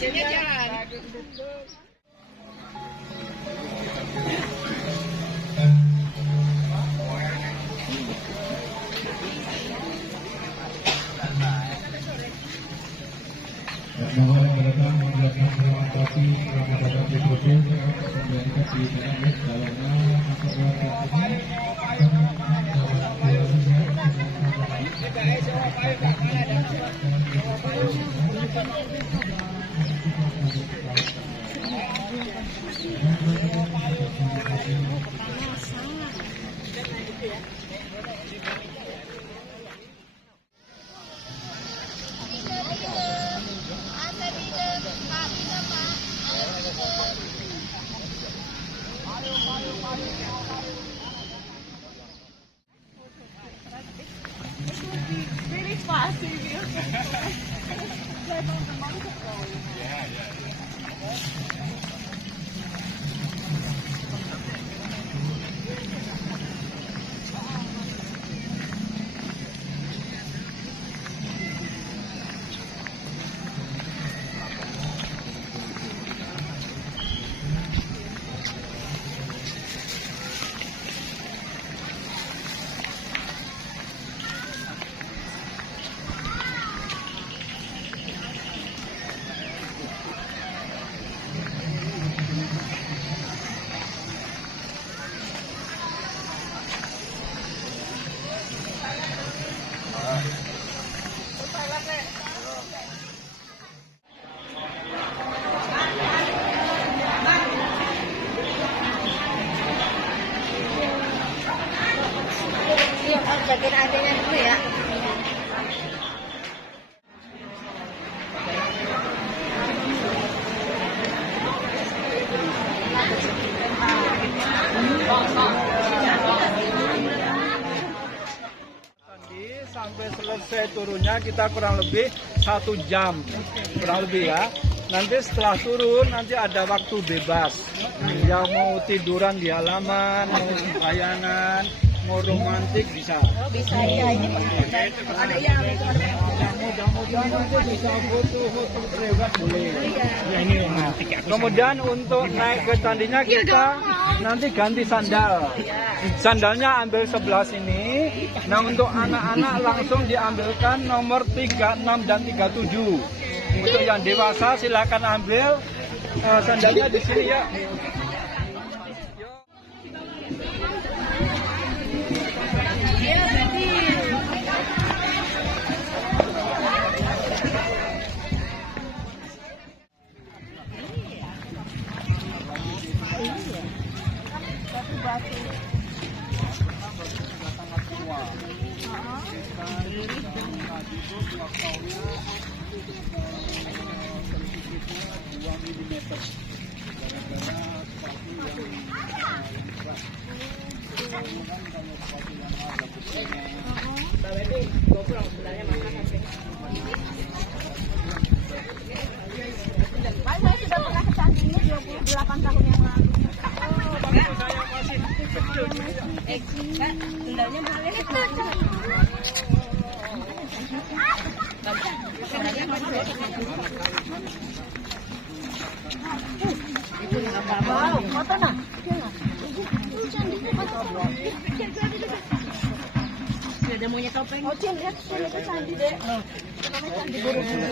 Hasilnya jalan. Mohon mereka menggunakan peralatan kopi selama datang di proses membiarkan di dalam dalamnya masuk Really fast, bagian adanya dulu ya. Sampai selesai turunnya kita kurang lebih 1 jam, kurang lebih ya. Nanti setelah turun nanti ada waktu bebas. Yang mau tiduran di halaman, mau bayangan, mau romantis bisa. Bisa ya, ini ada yang Mudah-mudahan bisa foto-foto lewat boleh. Nah, kemudian untuk naik ke candinya kita nanti ganti sandal. Sandalnya ambil sebelah sini. Nah, untuk anak-anak langsung diambilkan nomor 36 dan 37. Untuk yang dewasa silakan ambil sandalnya di sini ya. Saya sudah pernah ke Candi 28 tahun yang lalu. Sendalnya boleh. Wow, foto nah. Ada monyet topeng. Oh, Cin, lihat ke Candi deh. Namanya Candi Borobudur.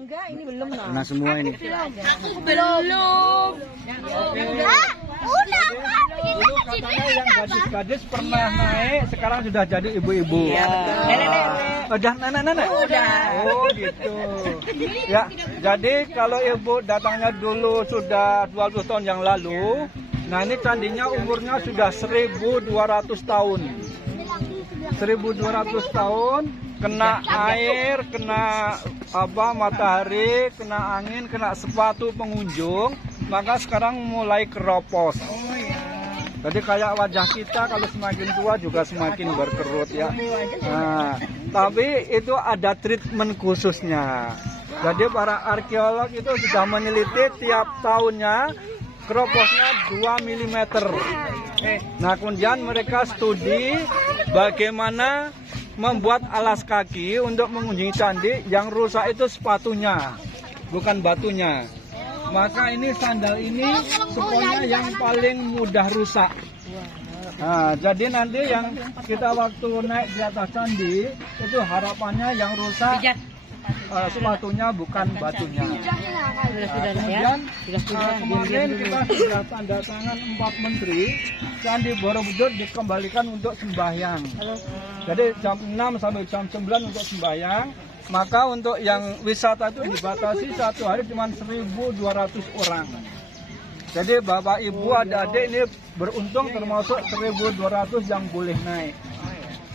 Enggak, ini belum nah. Nah, semua ini. Belum. Udah. Dulu katanya yang gadis-gadis pernah naik, sekarang sudah jadi ibu-ibu. Udah nenek-nenek? Udah. Oh gitu. Ya, jadi kalau ibu datangnya dulu sudah 20 tahun yang lalu, nah ini candinya umurnya sudah 1200 tahun. 1200 tahun, kena air, kena matahari, kena angin, kena sepatu pengunjung, maka sekarang mulai keropos. Jadi kayak wajah kita kalau semakin tua juga semakin berkerut ya. Nah, tapi itu ada treatment khususnya. Jadi para arkeolog itu sudah meneliti tiap tahunnya keroposnya 2 mm. Nah, kemudian mereka studi bagaimana membuat alas kaki untuk mengunjungi candi. Yang rusak itu sepatunya, bukan batunya. Maka ini sandal ini semuanya yang paling mudah rusak. Nah, jadi nanti yang kita waktu naik di atas candi itu harapannya yang rusak sepatunya bukan batunya. Kemudian kemarin kita sudah tanda tangan 4 menteri, Candi Borobudur dikembalikan untuk sembahyang. Jadi jam 6 sampai jam 9 untuk sembahyang. Maka untuk yang wisata itu dibatasi satu hari cuma 1.200 orang. Jadi Bapak Ibu adik-adik ini beruntung termasuk 1.200 yang boleh naik.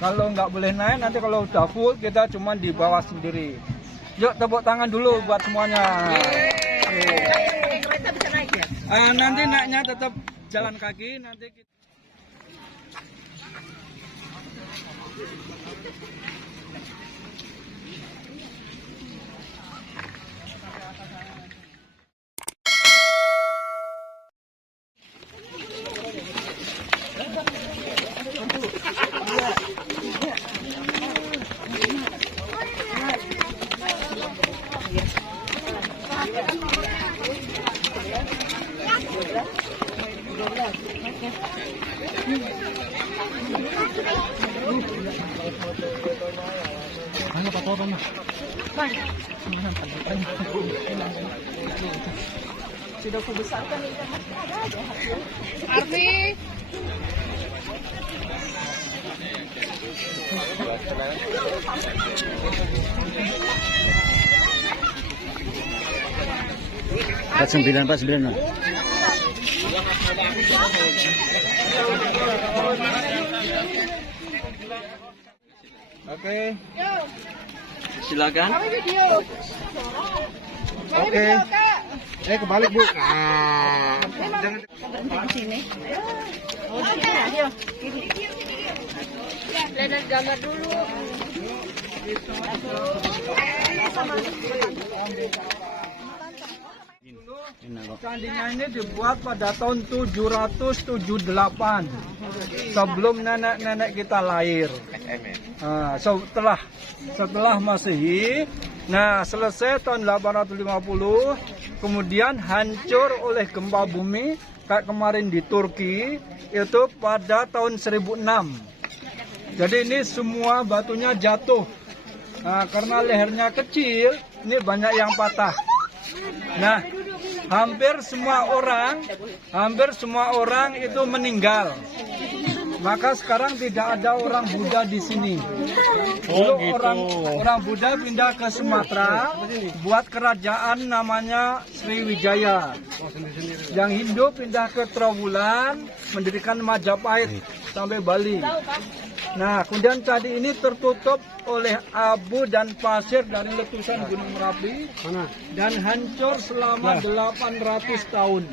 Kalau nggak boleh naik nanti kalau udah full kita cuma di bawah sendiri. Yuk tepuk tangan dulu buat semuanya. Kereta bisa naik ya? Nanti naiknya tetap jalan kaki nanti kita... Sudah kubesarkan ini. Arfi. Pas 9. Oke. Silakan. Oke. Kebalik Bu. Jangan di sini. Oh, di sini aja. Lihat gambar dulu. Candinya ini dibuat pada tahun 778 sebelum nenek-nenek kita lahir. Setelah Masehi. Nah, selesai tahun 850, kemudian hancur oleh gempa bumi kayak kemarin di Turki itu pada tahun 1006. Jadi ini semua batunya jatuh. Nah, karena lehernya kecil, ini banyak yang patah. Nah, hampir semua orang itu meninggal. Maka sekarang tidak ada orang Buddha di sini. Dulu orang Buddha pindah ke Sumatera, buat kerajaan namanya Sriwijaya. Yang Hindu pindah ke Trowulan, mendirikan Majapahit sampai Bali. Nah, kemudian candi ini tertutup oleh abu dan pasir dari letusan Gunung Merapi dan hancur selama 800 tahun.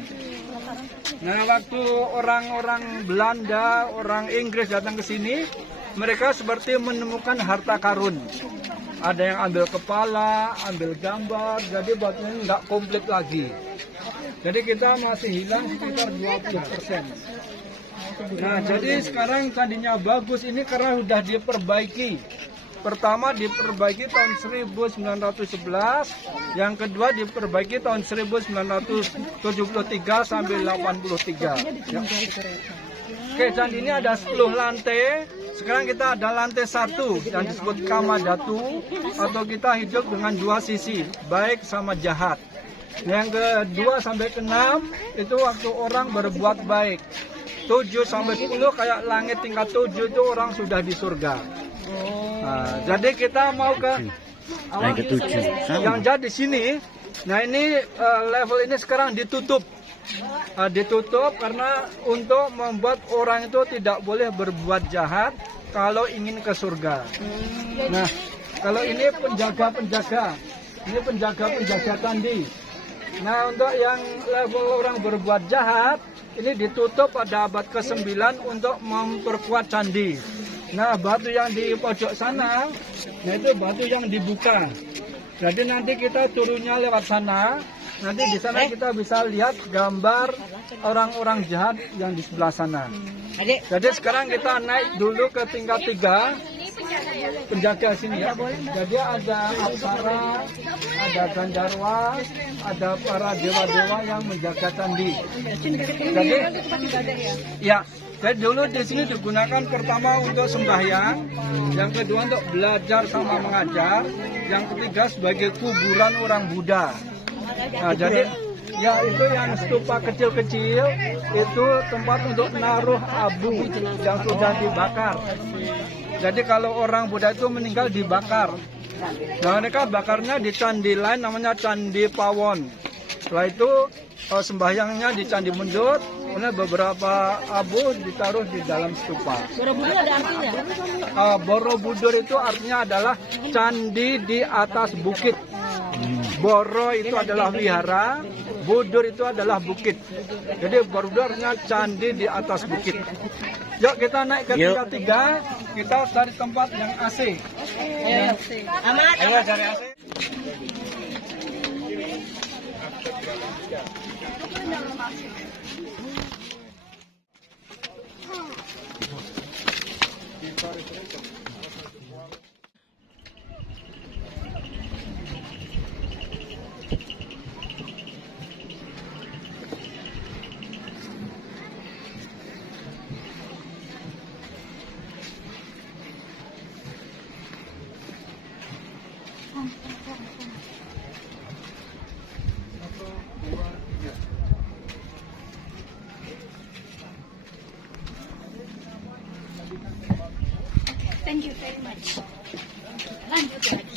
Nah, waktu orang-orang Belanda, orang Inggris datang ke sini, mereka seperti menemukan harta karun. Ada yang ambil kepala, ambil gambar, jadi batunya nggak komplit lagi. Jadi kita masih hilang sekitar 20%. Nah, jadi sekarang candinya bagus ini karena sudah diperbaiki. Pertama diperbaiki tahun 1911, yang kedua diperbaiki tahun 1973 sampai 83. Ya. Oke, candi ini ada 10 lantai. Sekarang kita ada lantai 1 yang disebut Kamadatu, atau kita hidup dengan 2 sisi, baik sama jahat. Yang kedua sampai ke-6 itu waktu orang berbuat baik. 7 sampai 10 kayak langit tingkat 7 itu orang sudah di surga. Nah, jadi kita mau ke Yang ke-7 yang jadi sini. Nah, ini level ini sekarang ditutup. Ditutup karena untuk membuat orang itu tidak boleh berbuat jahat kalau ingin ke surga. Nah, kalau ini penjaga-penjaga. Ini penjaga-penjaga candi. Nah, untuk yang level orang berbuat jahat, ini ditutup pada abad ke-9 untuk memperkuat candi. Nah, batu yang di pojok sana, nah itu batu yang dibuka. Jadi nanti kita turunnya lewat sana. Nanti di sana kita bisa lihat gambar orang-orang jahat yang di sebelah sana. Jadi sekarang kita naik dulu ke tingkat 3. penjaga sini ya. Jadi ada Apsara, ada Gandarwa, ada para dewa-dewa yang menjaga candi. Jadi ya, jadi dulu di sini digunakan pertama untuk sembahyang, yang kedua untuk belajar sama mengajar, yang ketiga sebagai kuburan orang Buddha. Nah, jadi ya itu yang stupa kecil-kecil itu tempat untuk naruh abu yang sudah dibakar. Jadi kalau orang Buddha itu meninggal dibakar. Nah, mereka bakarnya di candi lain namanya Candi Pawon. Setelah itu sembahyangnya di Candi Mendut, kemudian beberapa abu ditaruh di dalam stupa. Borobudur ada artinya? Borobudur itu artinya adalah candi di atas bukit. Boro itu adalah wihara, Budur itu adalah bukit. Jadi Borobudur artinya candi di atas bukit. Yuk kita naik ke tingkat 3, kita cari tempat yang AC. Amat. Ayo cari AC. Thank you very much. Lanjut lagi.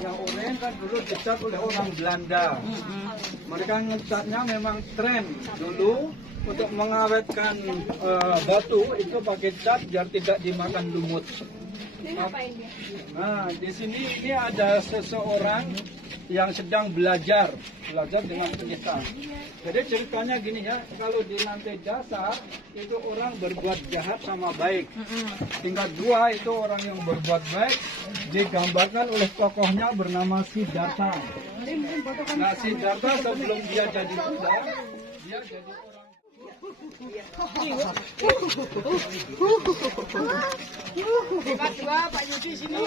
Yang oranye kan dulu dicat oleh orang Belanda. Mereka ngecatnya memang tren dulu untuk mengawetkan batu itu pakai cat biar tidak dimakan lumut. Nah, di sini ini ada seseorang yang sedang belajar dengan pendeta. Jadi ceritanya gini ya, kalau di lantai dasar itu orang berbuat jahat sama baik. Tingkat 2 itu orang yang berbuat baik digambarkan oleh tokohnya bernama Siddhartha. Nah, Siddhartha sebelum dia jadi Buddha, dia jadi orang. Tingkat 2 Pak Yudi sini.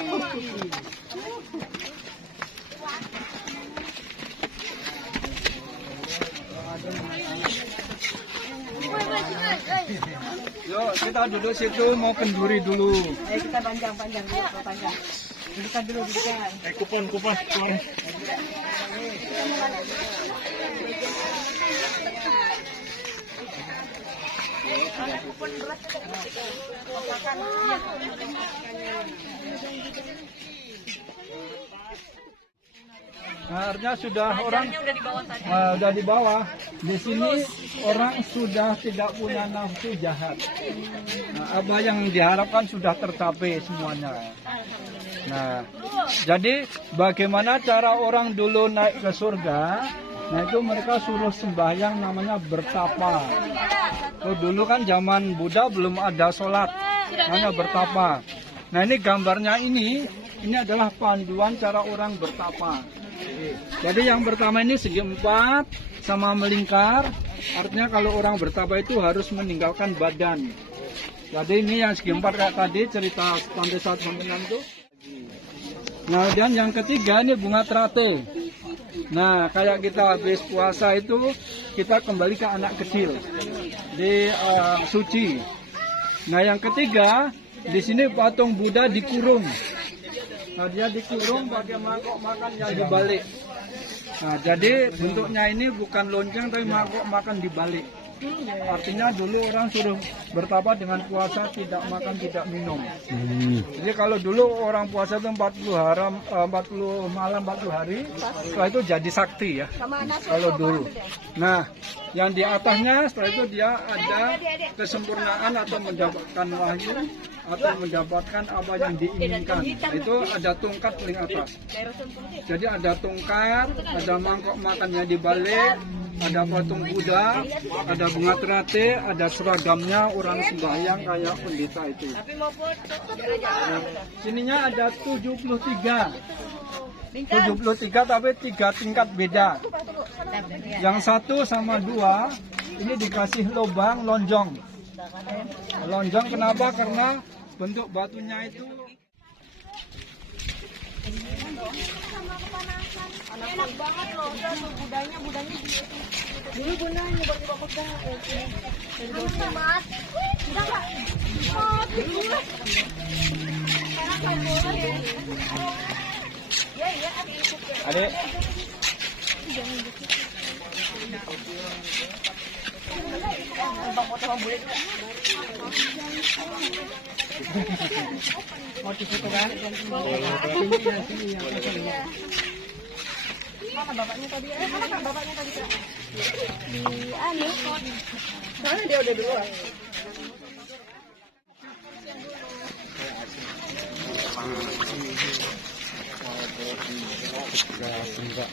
Yuk, kita duduk situ mau kenduri dulu. Ayo kita panjang-panjang dulu, panjang. Dudukan dulu, dudukan. Kupon. Nah, artinya sudah orang udah di bawah. Di sini orang sudah tidak punya nafsu jahat. Nah, apa yang diharapkan sudah tercapai semuanya. Nah, jadi bagaimana cara orang dulu naik ke surga? Nah, itu mereka suruh sembahyang namanya bertapa. Dulu kan zaman Buddha belum ada sholat, hanya bertapa. Nah, ini gambarnya ini adalah panduan cara orang bertapa. Jadi yang pertama ini segi 4 sama melingkar. Artinya kalau orang bertapa itu harus meninggalkan badan. Jadi ini yang segi 4 kayak tadi cerita lantai 1 sampai 6 itu. Nah, dan yang ketiga ini bunga terate. Nah, kayak kita habis puasa itu kita kembali ke anak kecil di suci. Nah, yang ketiga di sini patung Buddha dikurung. Nah, dia dikurung pakai mangkok makan yang dibalik. Nah, jadi bentuknya ini bukan lonceng tapi mangkok makan dibalik. Artinya dulu orang suruh bertapa dengan puasa, tidak makan, tidak minum. Jadi kalau dulu orang puasa itu 40 malam 40 hari, setelah itu jadi sakti ya. Kalau dulu. Nah, yang di atasnya setelah itu dia ada kesempurnaan atau mendapatkan wahyu atau mendapatkan apa yang diinginkan. Itu ada tongkat paling atas. Jadi ada tongkat, ada mangkok makannya di balik, ada patung Buddha, ada bunga terate, ada seragamnya orang sembahyang kayak pendeta itu. Nah, sininya ada 73. 73 tapi 3 tingkat beda. Yang 1 sama 2 ini dikasih lubang lonjong. Lonjong kenapa? Karena bentuk batunya itu Enak banget loh, udah tuh budanya dulu gunanya buat dibawa pegang. Enak banget. Udah nggak? Oh, dulu. Enak banget ya. Ya iya, Adek. Bang foto sama bule. Mau difoto kan? Mana bapaknya tadi? Mana kan bapaknya tadi? Di anu. Soalnya dia udah duluan. Enggak.